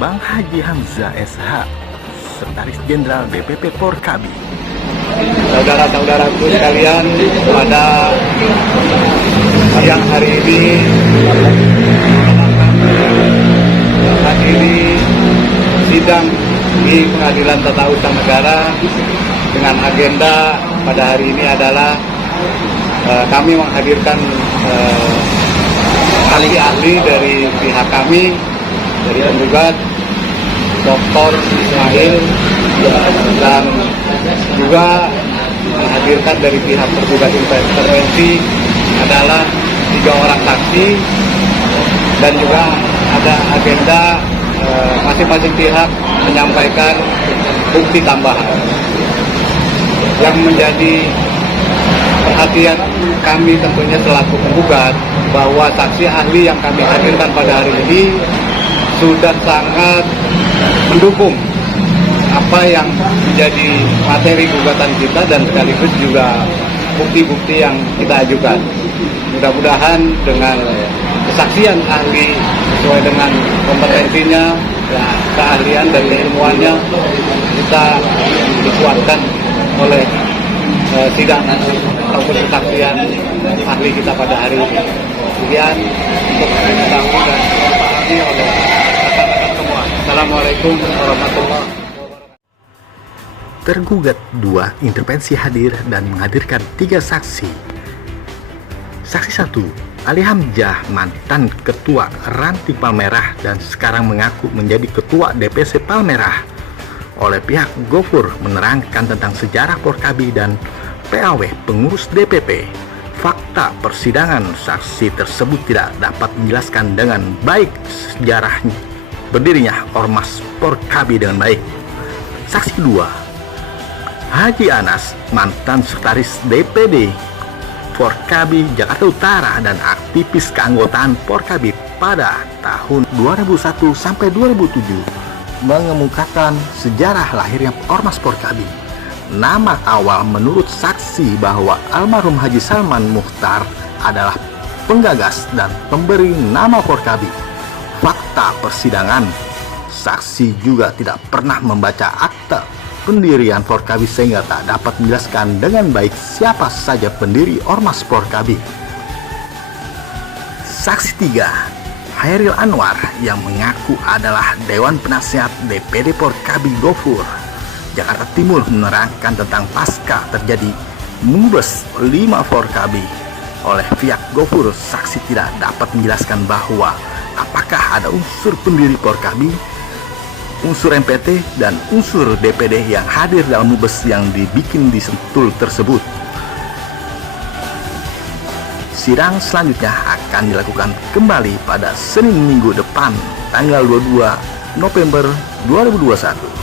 Bang Haji Hamzah SH, Sekretaris Jenderal DPP Porkabi. Saudara-saudaraku sekalian, pada siang hari ini menghadiri sidang di Pengadilan Tata Usaha Negara dengan agenda pada hari ini adalah kami menghadirkan ahli-ahli dari pihak kami, dari penggugat Dr. Ismail, dan juga menghadirkan dari pihak tergugat intervensi adalah 3 orang saksi, dan juga ada agenda masing-masing pihak menyampaikan bukti tambahan. Yang menjadi perhatian kami tentunya selaku penggugat bahwa saksi ahli yang kami hadirkan pada hari ini sudah sangat mendukung apa yang menjadi materi gugatan kita dan sekaligus juga bukti-bukti yang kita ajukan. Mudah-mudahan dengan kesaksian ahli sesuai dengan kompetensinya, keahlian dan keilmuannya, kita dikuatkan oleh sidang ataupun kesaksian ahli kita pada hari ini. Kemudian untuk diketahui dan dipahami oleh rekan-rekan semua. Assalamualaikum warahmatullahi wabarakatuh. Tergugat 2 intervensi hadir dan menghadirkan 3 saksi. Saksi 1, Ali Hamzah, mantan Ketua Ranting Palmerah dan sekarang mengaku menjadi Ketua DPC Palmerah. Oleh pihak Gofur menerangkan tentang sejarah Porkabi dan PAW pengurus DPP. Fakta persidangan, saksi tersebut tidak dapat menjelaskan dengan baik sejarah berdirinya Ormas Porkabi dengan baik. Saksi kedua, Haji Anas, mantan sekretaris DPD Porkabi Jakarta Utara dan aktivis keanggotaan Porkabi pada tahun 2001 sampai 2007, mengemukakan sejarah lahirnya Ormas Porkabi. Nama awal menurut saksi bahwa almarhum Haji Salman Mukhtar adalah penggagas dan pemberi nama Porkabi. Fakta persidangan, saksi juga tidak pernah membaca akta pendirian Porkabi sehingga tak dapat menjelaskan dengan baik siapa saja pendiri Ormas Porkabi. Saksi 3, Hairil Anwar yang mengaku adalah Dewan Penasihat DPD Porkabi Gofur Jakarta Timur menerangkan tentang pasca terjadi Mubes 5 Porkabi. Oleh pihak Gofur, saksi tidak dapat menjelaskan bahwa apakah ada unsur pendiri Porkabi, unsur MPT, dan unsur DPD yang hadir dalam Mubes yang dibikin di Sentul tersebut. Sidang selanjutnya akan dilakukan kembali pada Senin minggu depan, tanggal 22 November 2021.